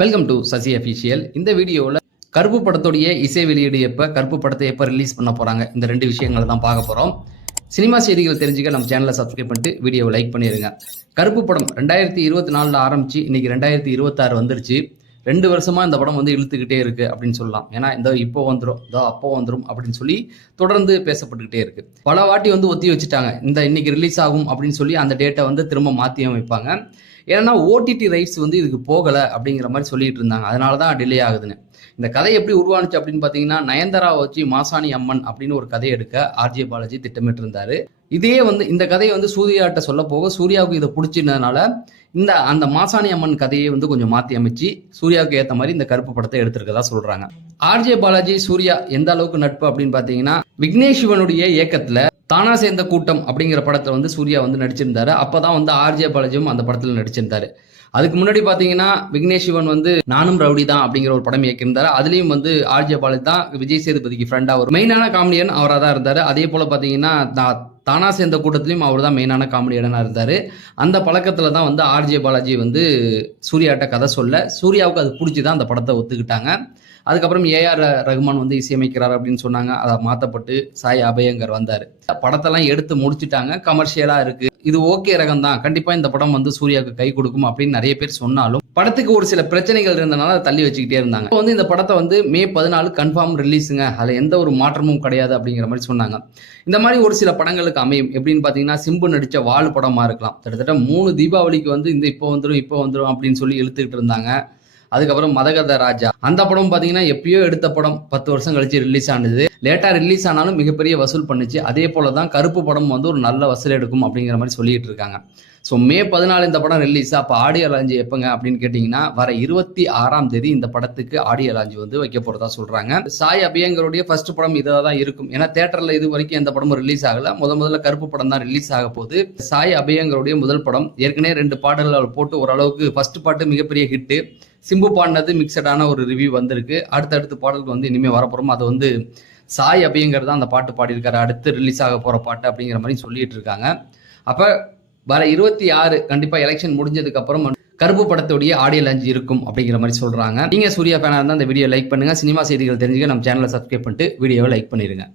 Welcome to Sasi official. இந்த வீடியோவில் கருப்பு படத்துடைய இசை வெளியீடு எப்போ, கருப்பு படத்தை எப்போ ரிலீஸ் பண்ண போகிறாங்க, இந்த ரெண்டு விஷயங்களை தான் பார்க்க போகிறோம். சினிமா செய்திகள் தெரிஞ்சுக்க நம்ம சேனலை சப்ஸ்கிரைப் பண்ணிட்டு வீடியோவை லைக் பண்ணிடுங்க. கருப்பு படம் 2024 ஆரம்பிச்சு இன்னைக்கு 2026 வந்துருச்சு. 2 வருஷமாக இந்த படம் வந்து இழுத்துக்கிட்டே இருக்குது அப்படின்னு சொல்லலாம். ஏன்னா இப்போ வந்துடும், அப்போ வந்துடும் அப்படின்னு சொல்லி தொடர்ந்து பேசப்பட்டுக்கிட்டே இருக்குது. பல வாட்டி வந்து ஒத்தி வச்சுட்டாங்க, இன்னைக்கு ரிலீஸ் ஆகும் அப்படின்னு சொல்லி அந்த டேட்டை வந்து திரும்ப மாற்றியும் வைப்பாங்க. ஏன்னா ஓடிடி ரைட்ஸ் வந்து இதுக்கு போகலை அப்படிங்கிற மாதிரி சொல்லிட்டு இருந்தாங்க, அதனால தான் டிலே ஆகுதுன்னு. இந்த கதை எப்படி உருவானுச்சு அப்படின்னு பார்த்தீங்கன்னா, நயன்தாராவை வச்சு மாசாணி அம்மன் அப்படின்னு ஒரு கதை எடுக்க ஆர்ஜே பாலாஜி திட்டமிட்டு இருந்தாரு. இதே வந்து இந்த கதையை வந்து சூர்யாட்ட சொல்ல போக சூர்யாவுக்கு இதை பிடிச்சிருந்ததுனால அந்த மாசாணி அம்மன் கதையை வந்து கொஞ்சம் மாற்றி அமைச்சு சூர்யாவுக்கு ஏற்ற மாதிரி இந்த கருப்பு படத்தை எடுத்திருக்கதா சொல்றாங்க. ஆர்ஜே பாலாஜி சூர்யா எந்த அளவுக்கு நட்பு அப்படின்னு பார்த்தீங்கன்னா, விக்னேஷ் சிவனுடைய இயக்கத்துல தானா சேர்ந்த கூட்டம் அப்படிங்கிற படத்துல வந்து சூர்யா வந்து நடிச்சிருந்தாரு. அப்பதான் வந்து ஆர்ஜே பாலாஜியும் அந்த படத்துல நடிச்சிருந்தாரு. அதுக்கு முன்னாடி பாத்தீங்கன்னா விக்னேஷ் சிவன் வந்து நானும் ரவுடி தான் அப்படிங்கிற ஒரு படம் இயக்கியிருந்தாரு. அதுலயும் வந்து ஆர்ஜே பாலாஜி தான் விஜய் சேதுபதிக்கு ஃப்ரெண்டா ஒரு மெயினான காமெடியன் அவராக தான் இருந்தாரு. அதே போல பாத்தீங்கன்னா தானா சேர்ந்த கூட்டத்திலையும் அவர் தான் மெயினான காமெடியனா இருந்தாரு. அந்த பழக்கத்துல தான் வந்து ஆர்ஜே பாலாஜி வந்து சூர்யாட்ட கதை சொல்ல சூர்யாவுக்கு அது பிடிச்சிதான் அந்த படத்தை ஒத்துக்கிட்டாங்க. அதுக்கப்புறம் ஏஆர் ரகுமான் வந்து இசையமைக்கிறார் அப்படின்னு சொன்னாங்க. அதை மாற்றப்பட்டு சாய் அபயங்கர் வந்தார். படத்தெல்லாம் எடுத்து முடிச்சுட்டாங்க, கமர்ஷியலாக இருக்கு, இது ஓகே ரகம் தான், கண்டிப்பாக இந்த படம் வந்து சூர்யாவுக்கு கை கொடுக்கும் அப்படின்னு நிறைய பேர் சொன்னாலும் படத்துக்கு ஒரு சில பிரச்சனைகள் இருந்தனால அதை தள்ளி வச்சுக்கிட்டே இருந்தாங்க. இப்போ வந்து இந்த படத்தை வந்து May 14 கன்ஃபார்ம் ரிலீஸுங்க, அதில் எந்த ஒரு மாற்றமும் கிடையாது அப்படிங்கிற மாதிரி சொன்னாங்க. இந்த மாதிரி ஒரு சில படங்களுக்கு அமையும். எப்படின்னு பார்த்தீங்கன்னா, சிம்பு நடித்த வால் படமாக இருக்கலாம். கிட்டத்தட்ட 3 தீபாவளிக்கு வந்து இப்போ வந்துடும் அப்படின்னு சொல்லி இழுத்துக்கிட்டு இருந்தாங்க. அதுக்கப்புறம் மதகத ராஜா அந்த படம் பார்த்தீங்கன்னா எப்பயோ எடுத்த படம், 10 வருஷம் கழிச்சு ரிலீஸ் ஆனது. லேட்டா ரிலீஸ் ஆனாலும் மிகப்பெரிய வசூல் பண்ணுச்சு. அதே போல தான் கருப்பு படம் வந்து ஒரு நல்ல வசூல் எடுக்கும் அப்படிங்கிற மாதிரி சொல்லிட்டு இருக்காங்க. ஸோ May 14 இந்த படம் ரிலீஸ். அப்போ ஆடியோ லான்ச் எப்பங்க அப்படின்னு கேட்டிங்கன்னா, வர 26ஆம் தேதி இந்த படத்துக்கு ஆடியோ லான்ச் வந்து வைக்க போறதா சொல்றாங்க. சாய் அபியங்கருடைய ஃபர்ஸ்ட் படம் இதாக தான் இருக்கும். ஏன்னா தியேட்டர்ல இது வரைக்கும் எந்த படமும் ரிலீஸ் ஆகல. முதல்ல கருப்பு படம் தான் ரிலீஸ் ஆக போகுது. சாய் அபியங்கருடைய முதல் படம். ஏற்கனவே 2 பாடல்கள் போட்டு ஓரளவுக்கு ஃபர்ஸ்ட் பாட்டு மிகப்பெரிய ஹிட்டு. சிம்பு பாடினது மிக்சடான ஒரு ரிவ்யூ வந்திருக்கு. அடுத்தடுத்து பாடலுக்கு வந்து இனிமேல் வரப்போறோம். அது வந்து சாய் அபியங்கர் தான் அந்த பாட்டு பாடியிருக்காரு, அடுத்து ரிலீஸ் ஆக போற பாட்டு அப்படிங்கிற மாதிரி சொல்லிட்டு இருக்காங்க. அப்ப வர 26 கண்டிப்பா எலெக்ஷன் முடிஞ்சதுக்கு அப்புறம் கருப்பு படத்துடைய ஆடியோ லான்ச் இருக்கும் அப்படிங்கிற மாதிரி சொல்றாங்க. நீங்க சூர்யா ஃபேனா இருந்தா இந்த வீடியோ லைக் பண்ணுங்க. சினிமா செய்திகள் தெரிஞ்சுக்க நம்ம சேனலை சப்ஸ்கிரைப் பண்ணிட்டு வீடியோவை லைக் பண்ணிருங்க.